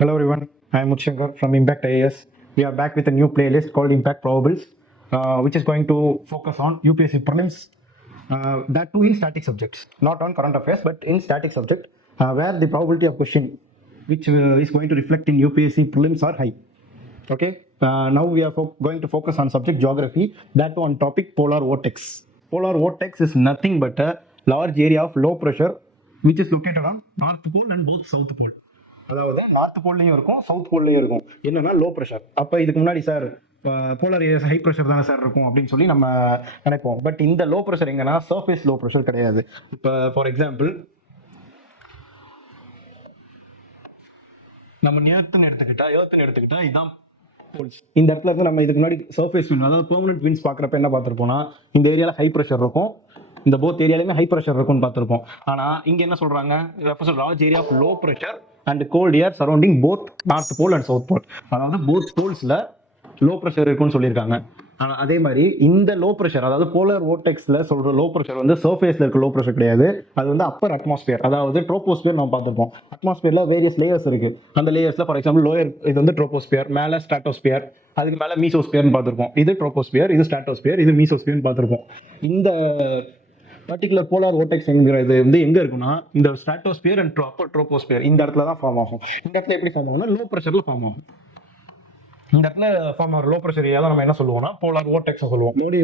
Hello everyone, I am Mutshankar from Impact IAS. We are back with a new playlist called Impact Probables, which is going to focus on UPSC prelims, that too in static subjects, not on current affairs, but in static subject, where the probability of question which is going to reflect in UPSC prelims are high. Okay, now we are going to focus on subject geography, that too on topic polar vortex. Polar vortex is nothing but a large area of low pressure which is located on north pole and both south pole. அதாவது north போல்லையும் இருக்கும் south போல்லையும் இருக்கும். என்னன்னா low pressure. அப்போ இதுக்கு முன்னாடி sir polar areas high pressure தானே sir இருக்கும் அப்படின்னு சொல்லி நம்ம நினைப்போம். பட் இந்த லோ ப்ரெஷர் எங்கன்னா சர்ஃபேஸ் லோ ப்ரெஷர் கிடையாது. இப்போ ஃபார் எக்ஸாம்பிள் நம்ம ஏர்த்துன்னு எடுத்துக்கிட்டா இதுதான் போல்ஸ். இந்த இடத்துல இருந்து நம்ம இதுக்கு முன்னாடி சர்ஃபேஸ் விண்ட் அதாவது பெர்மனன்ட் விண்ட்ஸ் பார்க்குறப்ப என்ன பார்த்துருப்போம்னா இந்த ஏரியாவில் ஹை ப்ரெஷர் இருக்கும், இந்த போத் ஏரியாலுமே ஹை ப்ரெஷர் இருக்கும்னு பார்த்துருப்போம். ஆனால் இங்கே என்ன சொல்கிறாங்க, large area of low pressure and cold air surrounding both north pole and south pole. அதாவது போத் போல்ஸில் லோ ப்ரெஷர் இருக்குன்னு சொல்லியிருக்காங்க. ஆனால் அதே மாதிரி இந்த லோ ப்ரெஷர் அதாவது போலார் வோர்டெக்ஸில் சொல்கிற லோ ப்ரெஷர் வந்து சர்ஃபேஸில் இருக்க லோ ப்ரெஷர் கிடையாது. அது வந்து அப்பர் அட்மாஸ்பியர் அதாவது ட்ரோபோஸ்பியர் நம்ம பார்த்துருப்போம். அட்மாஸ்பியரில் வேரியஸ் லேயர்ஸ் இருக்குது. அந்த லேயர்ஸில் ஃபார் எக்ஸாம்பிள் லோயர் இது வந்து ட்ரோபோஸ்பியர், மேலே ஸ்ட்ராட்டோஸ்பியர், அதுக்கு மேலே மீசோஸ்பியர்னு பார்த்துருப்போம். இது ட்ரோபோஸ்பியர், இது ஸ்ட்ராட்டோஸ்பியர், இது மீசோஸ்பியர்னு பார்த்துருப்போம். இந்த பர்டிகுலர் போலார் வோர்டெக்ஸ் என்கிறது வந்து எங்கே இருக்குன்னா இந்த ஸ்ட்ராட்டோஸ்பியர் அண்ட் அப்பர் ட்ரோபோஸ்பியர் இந்த இடத்துல தான் ஃபார்ம் ஆகும். இந்த இடத்துல எப்படி ஃபார்ம் ஆகும்னா லோ ப்ரெஷரில் ஃபார்ம் ஆகும். இந்த இடத்துல ஃபார்ம் ஆகிற லோ ப்ரெஷர் ஏரியா தான் நம்ம என்ன சொல்லுவோம்னா போலார் வோர்டெக்ஸ் சொல்லுவோம். மோடி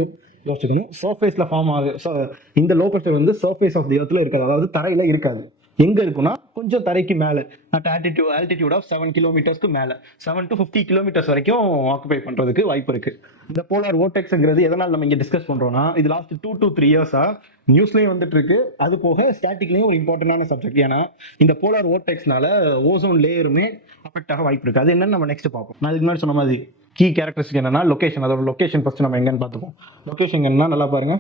யோசிச்சுக்கணும், சர்ஃபேஸில் ஃபார்ம் ஆகுது. இந்த லோ ப்ரெஷர் வந்து சர்ஃபேஸ் ஆஃப் தி எர்த்தில் இருக்காது, அதாவது தரையில் இருக்காது. எங்கே இருக்குன்னா கொஞ்சம் தரைக்கு மேலே அட் ஆல்டிடியூட் ஆஃப் 7 கிலோமீட்டர்ஸ்க்கு மேலே 7 to 50 கிலோமீட்டர்ஸ் வரைக்கும் ஆக்குபை பண்ணுறதுக்கு வாய்ப்பு இருக்குது. இந்த போலார் வோர்டெக்ஸ்ங்கிறது எதனால் நம்ம இங்கே டிஸ்கஸ் பண்ணுறோம்னா இது லாஸ்ட் 2 to 3 இயர்ஸாக நியூஸ்லேயும் வந்துட்டு இருக்கு. அது போக ஸ்டாட்டிக்லேயும் ஒரு இம்பார்ட்டண்டான சப்ஜெக்ட். ஏன்னா இந்த போலார் வோர்டெக்ஸ்னால ஓசோன் லேயருமே அஃபெக்ட் ஆக வாய்ப்பு இருக்குது. அது என்னன்னு நம்ம நெக்ஸ்ட் பார்ப்போம். நான் இதுக்கு முன்னாடி சொன்ன மாதிரி கீ கேரக்டரிஸ்டிக் என்னன்னா லொகேஷன். அதோட லொகேஷன் ஃபர்ஸ்ட் நம்ம எங்கன்னு பார்த்துப்போம். லொகேஷன் என்னன்னா நல்லா பாருங்க,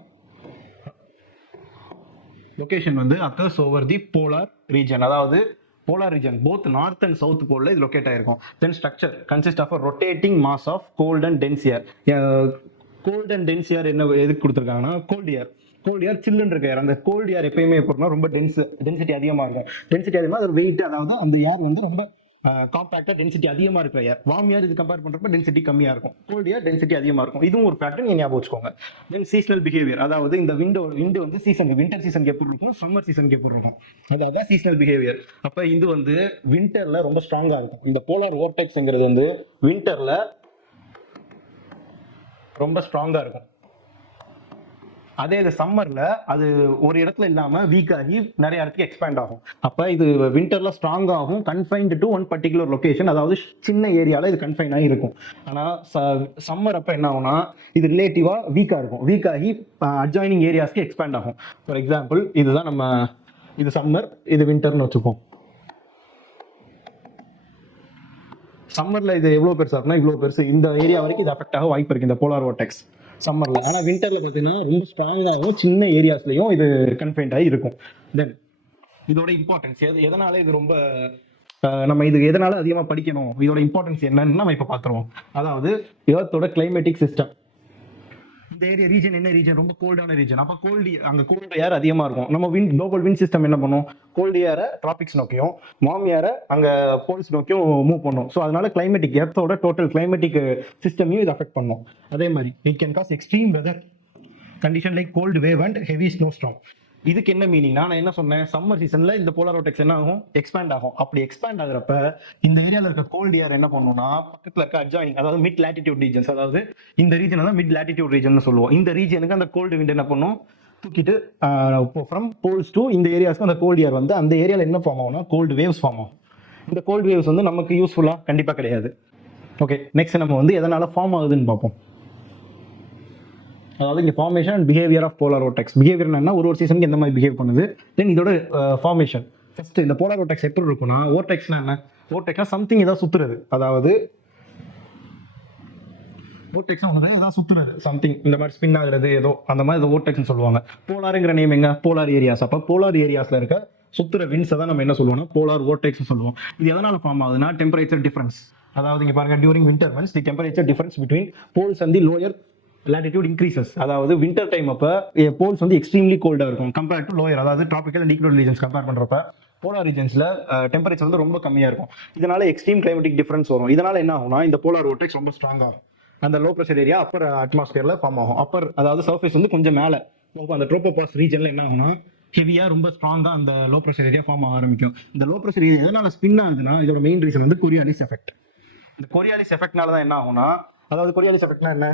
லொகேஷன் வந்து occurs over the polar region, அதாவது polar region both north and south போல்ல இது லொக்கேட் ஆயிருக்கும். Then structure consist of a rotating mass of cold and dense air. Cold and dense air என்ன எதுக்கு கொடுத்துருக்காங்கன்னா கோல்ட் ஏர் சில்லுன்னு இருக்க ஏர். அந்த கோல்ட் ஏர் எப்பயுமே எப்படின்னா ரொம்ப டென்சிட்டி அதிகமாக இருக்கும். டென்சிட்டி அதிகமாக அது வெயிட், அதாவது அந்த ஏர் வந்து ரொம்ப காம்பாக்டாக டென்சிட்டி அதிகமாக இருக்கிற ஏர். வார்ம் ஏர் இது கம்பேர் பண்ணுறப்ப டென்சிட்டி கம்மியாக இருக்கும், கோல்ட் ஏர் டென்சிட்டி அதிகமாக இருக்கும். இதுவும் ஒரு ஃபேக்டர் நீங்கள் ஞாபகம் வச்சுக்கோங்க. தென் சீசனல் பிஹேவியர், அதாவது இந்த விண்டு வந்து வின்டர் சீசனுக்கு எப்படி இருக்கும், சம்மர் சீசனுக்கு எப்படி இருக்கும், அதாவது சீசனல் பிஹேவியர். அப்போ இது வந்து வின்டரில் ரொம்ப ஸ்ட்ராங்காக இருக்கும். இந்த போலார் வோர்டெக்ஸ்ங்கிறது வந்து வின்டரில் ரொம்ப ஸ்ட்ராங்காக இருக்கும். அதே இது சம்மர்ல அது ஒரு இடத்துல இல்லாம வீக் ஆகி நிறைய இடத்துக்கு எக்ஸ்பேண்ட் ஆகும். அப்ப இது வின்டர்ல ஸ்ட்ராங் ஆகும், confined to one particular location, அதாவது சின்ன ஏரியால இது கன்ஃபைன் ஆகி இருக்கும். ஆனா சம்மர் அப்ப என்ன ஆகும்னா இது ரிலேட்டிவா வீக்கா இருக்கும், வீக் ஆகி அட்ஜாயினிங் ஏரியாஸ்க்கு எக்ஸ்பேண்ட் ஆகும். ஃபார் எக்ஸாம்பிள் இதுதான் நம்ம இது சம்மர், இது வின்டர்னு வச்சுப்போம். சம்மர்ல இது எவ்வளவு பெருசா இருக்குன்னா இவ்வளவு பெருசு, இந்த ஏரியா வரைக்கும் இது அஃபெக்ட் ஆக வாய்ப்பு இருக்கு இந்த போலார் வோர்டெக்ஸ் சம்மர்ல. ஆனா வின்டர்ல பாத்தீங்கன்னா ரொம்ப ஸ்ட்ராங்காகவும் சின்ன ஏரியாஸ்லயும் இது கன்ஃபைன்ட் ஆகி இருக்கும். தென் இதோட இம்பார்ட்டன்ஸ் எதனால இது ரொம்ப நம்ம இது எதனால அதிகமாக படிக்கணும், இதோட இம்பார்ட்டன்ஸ் என்னன்னு நம்ம இப்போ பார்த்துருவோம். அதாவது எர்த்தோட கிளைமேட்டிக் சிஸ்டம். இந்த ஏரியா ரீஜன் என்ன ரீஜன், ரொம்ப கோல்டான ரீஜன். அப்போ அங்கே கோல்டு ஏர் அதிகமாக இருக்கும். நம்ம குளோபல் விண்ட் சிஸ்டம் என்ன பண்ணும், கோல்டு ஏரை டிராபிக்ஸ் நோக்கியும் வார்ம் ஏரை அங்கே போல்ஸ் நோக்கியும் மூவ் பண்ணும். ஸோ அதனால கிளைமேட்டிக் எர்த்தோட டோட்டல் கிளைமேட்டிக் சிஸ்டமையும் இது அஃபெக்ட் பண்ணும். அதே மாதிரி it can cause extreme weather condition like cold wave and heavy snow storm. இதுக்கு என்ன மீனிங்னா நான் என்ன சொன்னேன், சம்மர் சீசன்ல இந்த போலார் வோர்டெக்ஸ் என்ன ஆகும், எக்ஸ்பேண்ட் ஆகும். அப்படி எக்ஸ்பேண்ட் ஆகுறப்ப இந்த ஏரியாவில் இருக்க கோல்டு ஏர் என்ன பண்ணும்னா பக்கத்தில் இருக்க அட்ஜாயினிங், அதாவது மிட் லேட்டிடியூட் ரீஜன்ஸ், அதாவது இந்த ரீஜன் தான் மிட் லேட்டிடியூட் ரீஜன் சொல்லுவோம். இந்த ரீஜனுக்கு அந்த கோல்டு விண்ட் என்ன பண்ணும், தூக்கிட்டு ஃப்ரம் போல்ஸ் டு இந்த ஏரியாஸ்க்கு அந்த கோல்டு ஏர் வந்து அந்த ஏரியாவில் என்ன ஃபார்ம் ஆகும்னா கோல்டு வேவ்ஸ் ஃபார்ம் ஆகும். இந்த கோல்டு வேவ்ஸ் வந்து நமக்கு யூஸ்ஃபுல்லாக கண்டிப்பாக கிடையாது. ஓகே, நெக்ஸ்ட் நம்ம வந்து எதனால ஃபார்ம் ஆகுதுன்னு பார்ப்போம். அதாவது இங்கே formation and behaviour of polar vortex. Behaviour என்னன்னா ஒரு சீசனுக்கு எந்த மாதிரி பிஹேவ் பண்ணுது. தென் இதோட ஃபார்மேஷன். ஃபர்ஸ்ட் இந்த போலார் வோர்டெக்ஸ் எப்படி இருக்குன்னா, வோர்டெக்ஸ்னா என்ன, வோர்டெக்ஸ்னா சம்திங் ஏதாவது சுத்துறது, அதாவது வோர்டெக்ஸ்னா ஒன்று ஏதாவது சுத்துறது, சம்திங் இந்த மாதிரி ஸ்பின் ஆகுறது ஏதோ அந்த மாதிரி வோர்டெக்ஸ்னு சொல்லுவாங்க. போலாருங்கிற நேம் எங்க, போலார் ஏரியாஸ். அப்போ போலார் ஏரியாஸ்ல இருக்க சுத்துற விண்ட்ஸை தான் நம்ம என்ன சொல்லுவோம்னா போலார் வோர்டெக்ஸ் சொல்லுவோம். இது எதனால ஃபார்ம் ஆகுதுன்னா டெம்பரேச்சர் டிஃபரன்ஸ். அதாவது இங்கே பாருங்க, during winter months the temperature difference between poles and the lower latitude increases. அதாவது வின்டர் டைம் அப்போ போல்ஸ் வந்து எக்ஸ்ட்ரீம்லி கோல்டாக இருக்கும் கம்பேர்ட் டு லோயர், அதாவது tropical and equal regions compare பண்ணுறப்ப போலார் ரீஜன்ஸில் டெம்பரேச்சர் வந்து ரொம்ப கம்மியாக இருக்கும். இதனால எக்ஸ்ட்ரீம் கிளைமேட்டிக் டிஃபரன்ஸ் வரும். இதனால என்ன ஆகும்னா இந்த போலார் வோர்டெக்ஸ் ரொம்ப ஸ்ட்ராங்காக இருக்கும். அந்த லோ ப்ரெஷர் ஏரியா அப்பர் அட்மாஸ்பியரில் ஃபார்ம் ஆகும். அப்பர் அதாவது சர்ஃபேஸ் வந்து கொஞ்சம் மேலே அந்த ட்ரோபோபாஸ் ரீஜனில் என்ன ஆகும்னா ஹெவியாக ரொம்ப ஸ்ட்ராங்காக அந்த லோ ப்ரெஷர் ஏரியா ஃபார்ம் ஆக ஆரம்பிக்கும். இந்த லோ ப்ரெஷர் ஏரியா எதனால ஸ்பின் ஆகுதுன்னா இதோட மெயின் ரீசன் வந்து கொரியாலிஸ் எஃபெக்ட். இந்த கொரியாலிஸ் எஃபெக்ட்னால தான் என்ன ஆகும்னா, அதாவது கொரியாலிஸ் எஃபெக்ட்னா என்ன,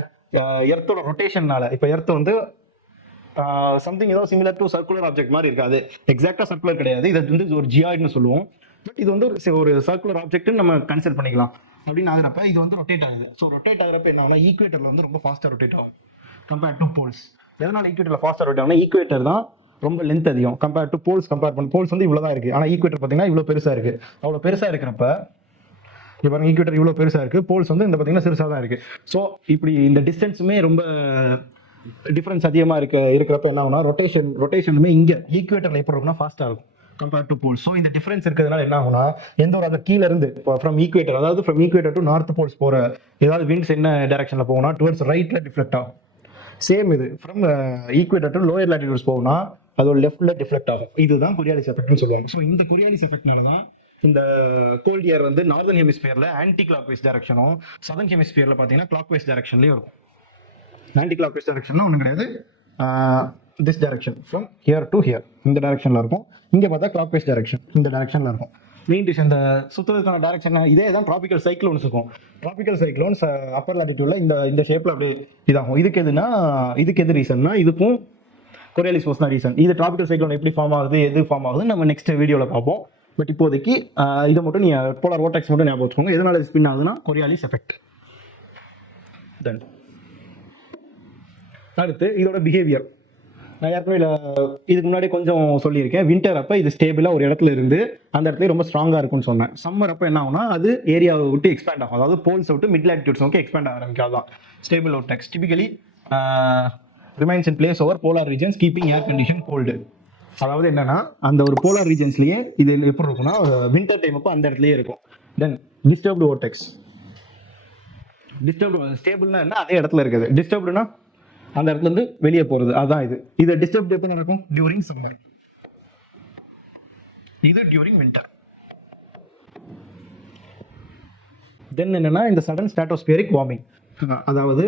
எர்த்தோட ரொட்டேஷன்னால. இப்போ எர்த் வந்து சம்திங் ஏதோ சிமிலர் டு சர்க்குலர் ஆப்ஜெக்ட் மாதிரி இருக்காது. எக்ஸாக்டா சர்க்குலர் கிடையாது, இது வந்து ஒரு ஜியாய்டுன்னு சொல்லுவோம். பட் இது வந்து ஒரு சர்க்குலர் ஆப்ஜெக்ட்னு நம்ம கன்சிடர் பண்ணிக்கலாம். அப்படின்னு ஆகுறப்ப இது வந்து ரொட்டேட் ஆகுது. ஸோ ரொட்டேட் ஆகிறப்ப என்ன ஆகுனா ஈக்குவேட்டர்ல வந்து ரொம்ப ஃபாஸ்ட்டாக ரொட்டேட் ஆகும் கம்பேர் டு போல்ஸ். எதனால ஈக்குவேட்டர்ல ஃபாஸ்ட்டாக ரொட்டேட் ஆகும்னா ஈக்குவேட்டர் தான் ரொம்ப லென்த் அதிகம் கம்பேர் டு போல்ஸ். கம்பேர் பண்ண போல்ஸ் வந்து இவ்வளோ தான் இருக்குது, ஆனால் ஈக்குவேட்டர் பார்த்தீங்கன்னா இவ்வளோ பெருசாக இருக்குது. அவ்வளோ பெருசாக இருக்கிறப்ப இப்போ பாருங்க ஈக்குவேட்டர் இவ்வளோ பெருசாக இருக்குது, போல்ஸ் வந்து இந்த பார்த்தீங்கன்னா சிறுசாக தான் இருக்குது. ஸோ இப்படி இந்த டிஸ்டன்ஸுமே ரொம்ப டிஃப்ரென்ஸ் அதிகமாக இருக்கிறப்ப என்ன ஆகுனா ரொட்டேஷனுமே இங்கே ஈக்குவேட்டரில் எப்படி இருக்குன்னா ஃபாஸ்ட்டாக இருக்கும் கம்பேர் டு போல்ஸ். ஸோ இந்த டிஃபரன்ஸ் இருக்கிறதுனால என்ன ஆகுனா எந்த ஒரு அந்த கீழே இருந்து ஃப்ரம் ஈக்குவேட்டர், அதாவது from equator to north poles போகிற ஏதாவது விண்ட்ஸ் என்ன டைரக்ஷனில் போகும்னா டுவர்ட்ஸ் ரைட்டில் டிஃப்ளெக்ட் ஆகும். சேம் இது from equator to lower latitudes போகும்னா அதோட லெஃப்ட்ல டிஃப்ளெக்ட் ஆகும். இதுதான் கொரியாலிஸ் எஃபெக்ட்னு சொல்லுவாங்க. ஸோ இந்த கொரியாலிஸ் எஃபெக்ட்னால தான் இந்த கோல்ட் ஏர் வந்து நார்தர்ன் ஹெமிஸ்பியர்ல ஆன்டி கிளாக் வைஸ் டைரக்ஷனும் சதர்ன் ஹெமிஸ்பியர்ல பார்த்தீங்கன்னா கிளாக் வைஸ் டைரக்ஷன்லேயும் இருக்கும். ஆன்டி கிளாக் வைஸ் டைரக்ஷன்லாம் ஒன்றும் கிடையாது, this direction from here to hear இந்த டைரக்ஷனில் இருக்கும். இங்கே பார்த்தா கிளாக் வைஸ் டைரக்ஷன் இந்த டைரக்ஷனில் இருக்கும். மெயின் டிஷ் இந்த சுற்றுறதுக்கான டைரக்ஷன் இதே தான். ட்ராபிக்கல் சைக்ளோன்ஸ் இருக்கும். ட்ராபிக்கல் சைக்ளோன்ஸ் அப்பர் லாட்டிடியூட்ல இந்த ஷேப்பில் அப்படியே இதாகும். இதுக்கு எது ரீசன்னா இதுக்கும் கொரியாலிஸ் ஃபோர்ஸ் தான் ரீசன். இது ட்ராபிக்கல் சைக்ளோன் எப்படி ஃபார்ம் ஆகுது, எது ஃபார்ம் ஆகுதுன்னு நம்ம நெக்ஸ்ட் வீடியோவில் பார்ப்போம். பட் இப்போதைக்கு இதை மட்டும் நீங்கள் போலார் வோர்டெக்ஸ் மட்டும் ஞாபகம் வச்சுக்கோங்க. எதனால ஸ்பின் ஆகுதுன்னா கொரியாலிஸ் எஃபெக்ட். தென் அடுத்து இதோட பிஹேவியர் நான் ஏற்கனவே இதுக்கு முன்னாடி கொஞ்சம் சொல்லியிருக்கேன். வின்டர் அப்போ இது ஸ்டேபிளாக ஒரு இடத்துல இருந்து அந்த இடத்துல ரொம்ப ஸ்ட்ராங்காக இருக்கும்னு சொன்னேன். சம்மர் அப்போ என்ன ஆகும்னா அது ஏரியாவை விட்டு எக்ஸ்பேண்ட் ஆகும், அதாவது போல்ஸை விட்டு மிட் லாட்டிடியூட்ஸ் நோக்கி எக்ஸ்பேண்ட் ஆக ஆரம்பிக்கும். அதுதான் stable vortex. Typically remains in place over polar regions keeping air condition cold. அதாவது என்னன்னா அந்த ஒரு போலார் ரீஜன்ஸ்லேயே இது எப்படி இருக்கும்னா வின்டர் டைம் அப்போ அந்த இடத்துலயே இருக்கும். தென் டிஸ்டர்ப்டு வோர்டெக்ஸ். டிஸ்டர்ப்டு ஸ்டேபிள்னா என்ன, அதே இடத்துல இருக்குது. டிஸ்டர்ப்டுனா அந்த இடத்துல இருந்து வெளியே போறது, அதான் இது டிஸ்டர்ப் எப்போ நடக்கும், டியூரிங் சம்மர். இது டியூரிங் வின்டர். தென் என்னன்னா இந்த சடன் ஸ்ட்ராட்டோஸ்பியரிக் வார்மிங். அதாவது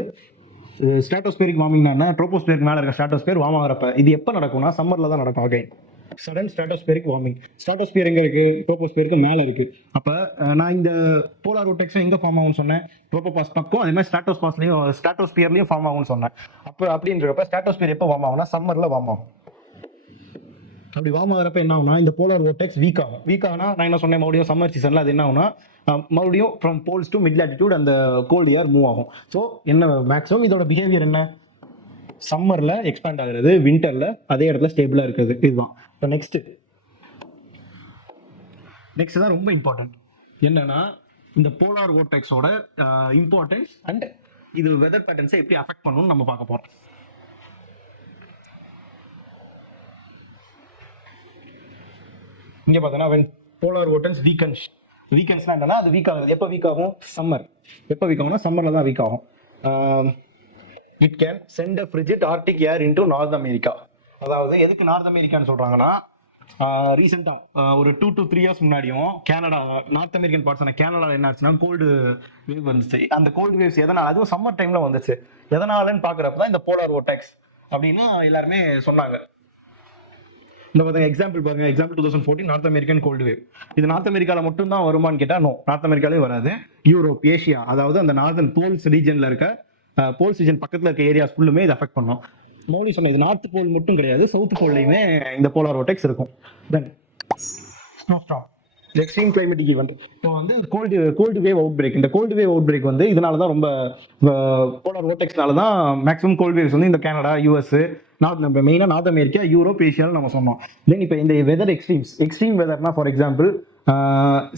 ஸ்ட்ராட்டோஸ்பியரிக் வார்மிங்னா ட்ரோபோஸ்பியருக்கு மேலே இருக்க ஸ்ட்ராட்டோஸ்பியர் வார்ம் ஆகிறப்ப இது எப்போ நடக்கும்னா சம்மர்ல தான் நடக்கும். Again sudden stratospheric warming. Stratosphere எங்க இருக்கு, ட்ரோபோஸ்பியருக்கு மேலே இருக்கு. அப்போ நான் இந்த போலார் வோர்டெக்ஸும் எங்கே ஃபார்ம் ஆகும்னு சொன்னேன், ட்ரோபோபாஸ் பக்கம். அதே மாதிரி ஸ்ட்ராட்டோஸ்பியர்லையும் ஃபார்ம் ஆகும்னு சொன்னேன். அப்போ அப்படின்றப்ப ஸ்ட்ராட்டோஸ்பியர் எப்போ வார்ம் ஆகும்னா சம்மர்ல வார்ம் ஆகும். அப்படி வார்ம் ஆகிறப்ப என்ன ஆகும்னா இந்த போலார் வோர்டெக்ஸ் வீக் ஆகும். வீக் ஆகுனா நான் என்ன சொன்னேன், மறுபடியும் சம்மர் சீசன்ல அது என்ன ஆகும்னா மறுபடியும் from poles to mid latitude அந்த கோல்டு ஏர் மூவ் ஆகும். ஸோ என்ன மேக்ஸிமம் இதோட பிஹேவியர் என்ன, சம்மர்ல எக்ஸ்பேண்ட் ஆகுறது, வின்டர்ல அதே இடத்துல ஸ்டேபிளா இருக்குது. இதுதான். இப்போ நெக்ஸ்ட் தான் ரொம்ப இம்பார்ட்டன்ட். என்னன்னா இந்த போலார் வோர்டெக்ஸோட இம்பார்ட்டன்ஸ் அண்ட் இது வெதர் பேட்டர்ன்ஸை எப்படி அஃபெக்ட் பண்ணணும்னு நம்ம பார்க்க போறோம். இங்க பார்த்தோன்னா when polar vortex வீக்கன்ஸ்னா என்னன்னா அது வீக் ஆகுது. எப்போ வீக் ஆகும், சம்மர். எப்போ வீக் ஆகும்னா சம்மர்ல தான் வீக் ஆகும். It can send a frigid Arctic air into North America. அதாவது எதுக்கு நார்த் அமெரிக்கான்னு சொல்றாங்கன்னா ரீசெண்டாக ஒரு 2 to 3 years முன்னாடியும் கனடா, நார்த் அமெரிக்கன் பார்ட்ஸான கனடாவில் என்ன ஆச்சுன்னா கோல்டு வேவ் வந்துச்சு. அந்த கோல்டு வேவ்ஸ் எதனால், அதுவும் சம்மர் டைம்ல வந்துச்சு. எதனாலன்னு பார்க்குறப்ப தான் இந்த போலார் வோர்டெக்ஸ் அப்படின்னு எல்லாருமே சொன்னாங்க. இந்த பார்த்தீங்க எக்ஸாம்பிள் பாருங்க, example 2014 North American cold wave. இது நார்த் அமெரிக்காவில் மட்டும் தான் வருமானு கேட்டால் நோ, நார்த் அமெரிக்காலே வராது. யூரோப், ஏஷியா, அதாவது அந்த நார்தன் போல்ஸ் ரீஜன்ல இருக்க போல்ஸ் ரீஜன் பக்கத்தில் இருக்க ஏரியாஸ் ஃபுல்லுமே இது அஃபெக்ட் பண்ணும். மோடி சொன்ன இது நார்த் போல் மட்டும் கிடையாது, சவுத் போல்லையுமே இந்த போலார் வோர்டெக்ஸ் இருக்கும். தென் ஸ்னோஸ்டார்ம், எக்ஸ்ட்ரீம் கிளைமேட்டிக் ஈவெண்ட். இப்போ வந்து கோல்டு வேவ் அவுட் பிரேக். இந்த கோல்டு வேவ் அவுட் பிரேக் வந்து இதனால தான் ரொம்ப போலார் வோர்டெக்ஸ்னால தான் மேக்ஸிமம் கோல்டு வேவ்ஸ் வந்து இந்த கனடா, யூஎஸ், மெயினாக நார்த் அமெரிக்கா, யூரோப், ஏஷியாவில் நம்ம சொன்னோம். தென் இப்போ இந்த வெதர் எக்ஸ்ட்ரீம் வெதர்னா for example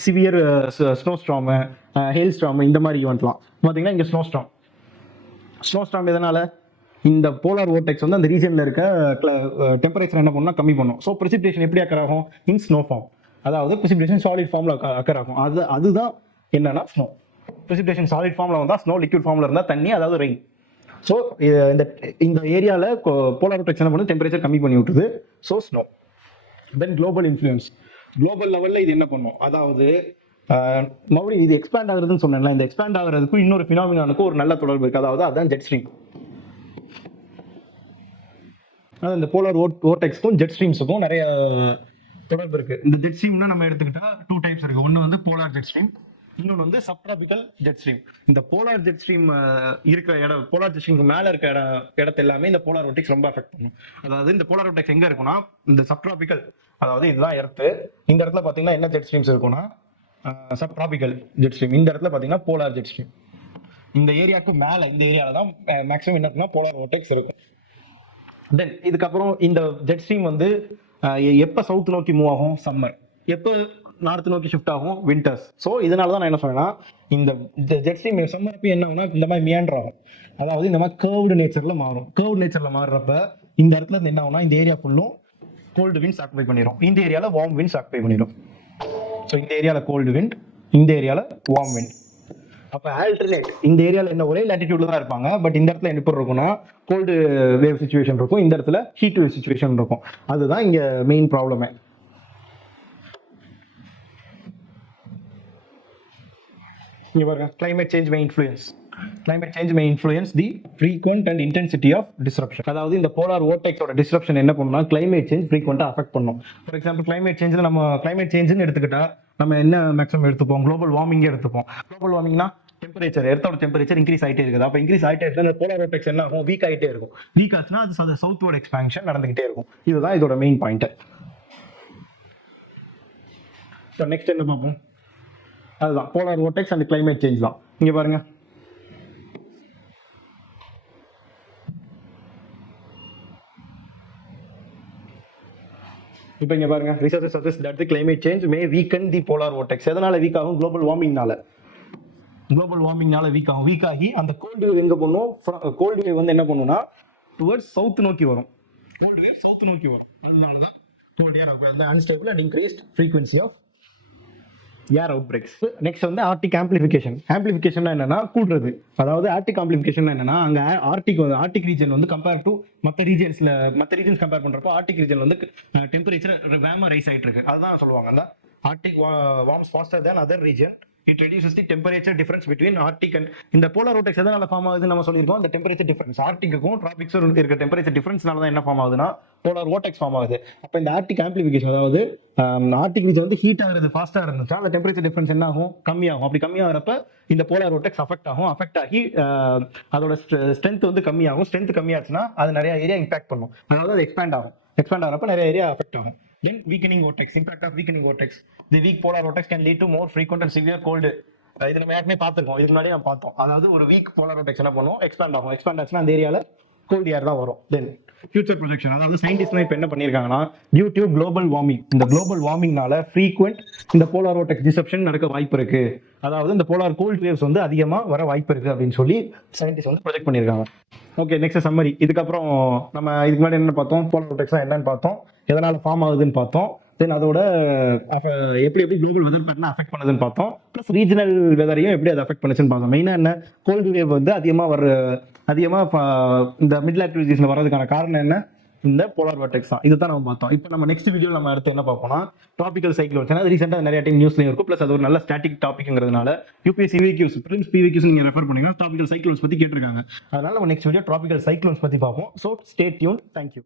severe snowstorm, hail storm, இந்த மாதிரி ஈவெண்ட்லாம் பார்த்தீங்கன்னா இங்கே ஸ்னோஸ்டார்ம் எதனால இந்த போலார் வோர்டெக்ஸ் வந்து அந்த ரீஜனில் இருக்க டெம்பரேச்சர் என்ன பண்ணால் கம்மி பண்ணும். ஸோ ப்ரெசிபிடேஷன் எப்படி அக்கர் ஆகும், இன் ஸ்னோ ஃபார்ம். அதாவது ப்ரெசிபிடேஷன் சாலிட் ஃபார்மில் அக்கர் ஆகும். அதுதான் என்னன்னா ஸ்னோ. ப்ரெசிபிடேஷன் சாலிட் ஃபார்மில் வந்தால் ஸ்னோ, லிக்விட் ஃபார்மில் இருந்தால் தண்ணி, அதாவது ரெயின். ஸோ இந்த இந்த ஏரியாவில் போலார் vortex என்ன பண்ணும், டெம்பரேச்சர் கம்மி பண்ணி விட்டுது. So snow. Then global influence. Global லெவலில் இது என்ன பண்ணும், அதாவது மறுபடியும் இது எக்ஸ்பேண்ட் ஆகுறதுன்னு சொன்னேன்ல, இந்த எக்ஸ்பேண்ட் ஆகுறதுக்கும் இன்னொரு ஃபினாமினானுக்கும் ஒரு நல்ல தொடர்பு இருக்குது. அதாவது அதுதான் ஜெட் ஸ்ட்ரீம். அதாவது இந்த போலார் vortexக்கும் ஜெட் ஸ்ட்ரீம்ஸுக்கும் நிறைய தொடர்பு இருக்கு. இந்த ஜெட் ஸ்ட்ரீம்னா நம்ம எடுத்துக்கிட்டா 2 டைப்ஸ் இருக்கு. ஒன்று வந்து போலார் ஜெட் ஸ்ட்ரீம், இன்னொன்று வந்து சப்ட்ராபிக்கல் ஜெட் ஸ்ட்ரீம். இந்த போலார் ஜெட் ஸ்ட்ரீம் இருக்கிற இடம், போலார் ஜெட் ஸ்ட்ரீம்க்கு மேலே இருக்க இடத்த எல்லாமே இந்த போலார் vortex ரொம்ப அஃபெக்ட் பண்ணும். அதாவது இந்த போலார் vortex எங்க இருக்குன்னா, இந்த சப்ட்ராபிக்கல், அதாவது இதுதான் எர்த்து. இந்த இடத்துல பார்த்தீங்கன்னா என்ன ஜெட் ஸ்ட்ரீம்ஸ் இருக்குன்னா, சப்ட்ராபிக்கல் ஜெட் ஸ்ட்ரீம். இந்த இடத்துல பார்த்தீங்கன்னா போலார் ஜெட் ஸ்ட்ரீம். இந்த ஏரியாவுக்கு மேலே, இந்த ஏரியாவில் தான் மேக்ஸிமம் என்ன இருக்குன்னா போலார் vortex இருக்கும். தென் இதுக்கப்புறம் இந்த ஜெட் ஸ்ட்ரீம் வந்து எப்போ சவுத் நோக்கி மூவ் ஆகும், சம்மர். எப்போ நார்த் நோக்கி ஷிஃப்ட் ஆகும், விண்டர்ஸ். ஸோ இதனால தான் நான் என்ன சொன்னேன்னா, இந்த ஜெட் ஸ்ட்ரீம் சம்மர் அப்போ என்ன ஆகும்னா இந்த மாதிரி மியாண்டர் ஆகும். அதாவது இந்த மாதிரி கர்வ்டு நேச்சரில் மாறும். கர்வ்டு நேச்சரில் மாறுறப்ப இந்த இடத்துல இருந்து என்ன ஆகும்னா, இந்த ஏரியா ஃபுல்லும் கோல்டு விண்ட்ஸ் ஆக்குபை பண்ணிடும், இந்த ஏரியாவில் வார்ம் விண்ட்ஸ் ஆக்குபை பண்ணிடும். ஸோ இந்த ஏரியாவில் கோல்டு விண்ட், இந்த ஏரியாவில் வார்ம் விண்ட். அப்போ ஆல்டர்னேட், இந்த ஏரியாவில் என்ன ஒரே லேட்டிடியூட்ல தான் இருப்பாங்க, பட் இந்த இடத்துல எப்படி இருக்கும்னா கோல்டு வேவ் சுச்சுவேஷன் இருக்கும், இந்த இடத்துல ஹீட் வேவ் சுச்சுவேஷன் இருக்கும். அதுதான் இங்க மெயின் ப்ராப்ளமே. இங்க பாருங்க, climate change may influence the frequent and intensity of disruption. அதாவது இந்த போலார் vortex ஓட டிஸ்ரப்ஷன் என்ன பண்ணும்னா climate change frequent-ஆ அஃபெக்ட் பண்ணும். ஃபார் எக்ஸாம்பிள் climate changeல நம்ம climate changeன்னு எடுத்துக்கிட்டா நம்ம என்ன மேக்ஸிமம் எடுத்துப்போம், குளோபல் வார்மிங்கே எடுத்துப்போம். குளோபல் வார்மிங்னா டெம்பரேச்சர், எர்த்தோட டெம்பரேச்சர் இன்க்ரீஸ் ஆகிட்டே இருக்குது. அப்போ இன்க்ரீஸ் ஆகிட்டே இருந்தால் இந்த போலார் vortex என்ன ஆகும், வீக் ஆகிட்டே இருக்கும். வீக் ஆச்சுன்னா அது சவுத்வோட எக்ஸ்பான்ஷன் நடந்துகிட்டே இருக்கும். இதுதான் இதோட மெயின் பாயிண்ட். ஸோ நெக்ஸ்ட் என்ன பார்ப்போம், அதுதான் polar vortex and climate change தான். இங்க பாருங்க, இப்போ இங்க பாருங்க, researchers suggest that the climate change may weaken the polar vortex. எதனால வீக் ஆகும், குளோபல் வார்மிங்னால வீக் ஆகும். வீக் ஆகி அந்த கோல்டு வேவ் எங்க பண்ணும், கோல்டு வேவ் வந்து என்ன பண்ணும்னா டுவர்ட்ஸ் சவுத் நோக்கி வரும். கோல்டு வேவ் சவுத் நோக்கி வரும். அதனால தான் கோல்ட் ஏர் அந்த unstable and increased frequency of air outbreaks. Next வந்து ஆர்டிக் ஆம்பிளிஃபிகேஷன். ஆம்பிளிஃபிகேஷன் என்னன்னா கூடுறது. அதாவது ஆர்டிக் ஆம்பிளிஃபிகேஷன் என்னன்னா, அங்க ஆர்டிக் ரீஜன் வந்து கம்பேர் டு மற்ற ரீஜன்ஸ் கம்பேர் பண்றப்போ ஆர்டிக் ரீஜன் வந்து டெம்பரேச்சர் வேகமாக ரைஸ் ஆயிட்டு இருக்கு. அதுதான் சொல்லுவாங்க, அந்த Arctic warms faster than other region. It reduces the temperature difference between Arctic and இந்த polar vortex எதனால ஃபார்ம் ஆகுதுன்னு நம்ம சொல்லியிருக்கோம். இந்த டெம்பரேச்சர் டிஃபரன்ஸ் ஆர்டிக்கும் டிராபிக்ஸும் இருக்க டெம்பரேச்சர் டிஃபரன்ஸ்னால தான் என்ன ஃபார்ம் ஆகுதுன்னா போலார் vortex ஃபார்ம் ஆகுது. அப்போ இந்த ஆர்டிக் ஆம்பிளிஃபிகேஷன், அதாவது ஆர்டிக் ரீஜன் வந்து ஹீட் ஆகுறது ஃபாஸ்ட்டாக இருந்துச்சா அந்த டெம்பரேச்சர் டிஃபரன்ஸ் என்ன ஆகும், கம்மியாகும். அப்படி கம்மியாகிறப்ப இந்த போலார் vortex அஃபெக்ட் ஆகி அதோட ஸ்ட்ரென்த் வந்து கம்மியாகும். ஸ்ட்ரென்த் கம்மியாச்சுன்னா அது நிறைய ஏரியா இம்பாக்ட் பண்ணும். அதாவது அது எக்ஸ்பேண்ட் ஆகிறப்ப நிறைய ஏரியா அஃபெக்ட் ஆகும். Then weakening vortex, impact of weakening vortex. The weak polar vortex can lead to more frequent and severe cold. இது நம்ம ஏற்கனவே பார்த்துருக்கோம், இதுக்கு முன்னாடியே நம்ம பார்த்தோம். அதாவது ஒரு வீக் போலார் vortex என்ன பண்ணும், எக்ஸ்பேண்ட் ஆச்சுன்னா அந்த ஏரியால கோல்ட் ஏர் தான் வரும். தென் ஃபியூச்சர் ப்ரொஜெக்ஷன், அதாவது சயின்டிஸ்ட் இப்போ என்ன பண்ணியிருக்காங்கன்னா, டியூ டு குளோபல் வார்மிங், இந்த குளோபல் வார்மிங்னால ஃப்ரீக்வெண்ட் இந்த போலார் vortex டிசப்ஷன் நடக்க வாய்ப்பு இருக்கு. அதாவது இந்த போலார் கோல்ட் வேவ்ஸ் வந்து அதிகமாக வர வாய்ப்பு இருக்கு அப்படின்னு சொல்லி சயின்டிஸ்ட் வந்து ப்ரொஜெக்ட் பண்ணியிருக்காங்க. Okay, next summary. இதுக்கப்புறம் நம்ம இதுக்கு முன்னாடி என்ன பார்த்தோம், போலார் vortex என்னன்னு பார்த்தோம், எதனால ஃபார்ம் ஆகுதுன்னு பார்த்தோம். தென் அதோட எப்படி குளோபல் வெதர் பேட்டர்னை அஃபெக்ட் பண்ணுதுன்னு பார்த்தோம். ப்ளஸ் ரீஜனல் வெதரையும் எப்படி அதை அஃபெக்ட் பண்ணுச்சுன்னு பார்த்தோம். மெயினாக என்ன, கோல்டு வேவ் வந்து அதிகமாக இந்த மிட் லேட்டிவ் ரீஜன்ல வர்றதுக்கான காரணம் என்ன, இந்த போலார் vortex தான். இதுதான் நம்ம பார்த்தோம். இப்போ நம்ம நெக்ஸ்ட் வீடியோவில் நம்ம அடுத்து என்ன பார்ப்போம்னா, ட்ராபிக்கல் சைக்ளோன்ஸ். ஏன்னா ரீசெண்டாக நிறைய டைம் நியூஸ்லையும் இருக்கும். ப்ளஸ் அது ஒரு நல்ல ஸ்டாட்டிக் டாபிக்ங்கிறதுனால யூபிஎஸ்சி பிவிக்யூஸ், ப்ரிலிம்ஸ் பிவிக்யூஸ் நீங்கள் ரெஃபர் பண்ணீங்கன்னா ட்ராபிக்கல் சைக்ளோன்ஸ் பற்றி கேட்டிருக்காங்க. அதனால நம்ம நெக்ஸ்ட் வீடியோ ட்ராபிக்கல் சைக்ளோன்ஸ் பற்றி பார்ப்போம். So stay tune. தேங்க்யூ.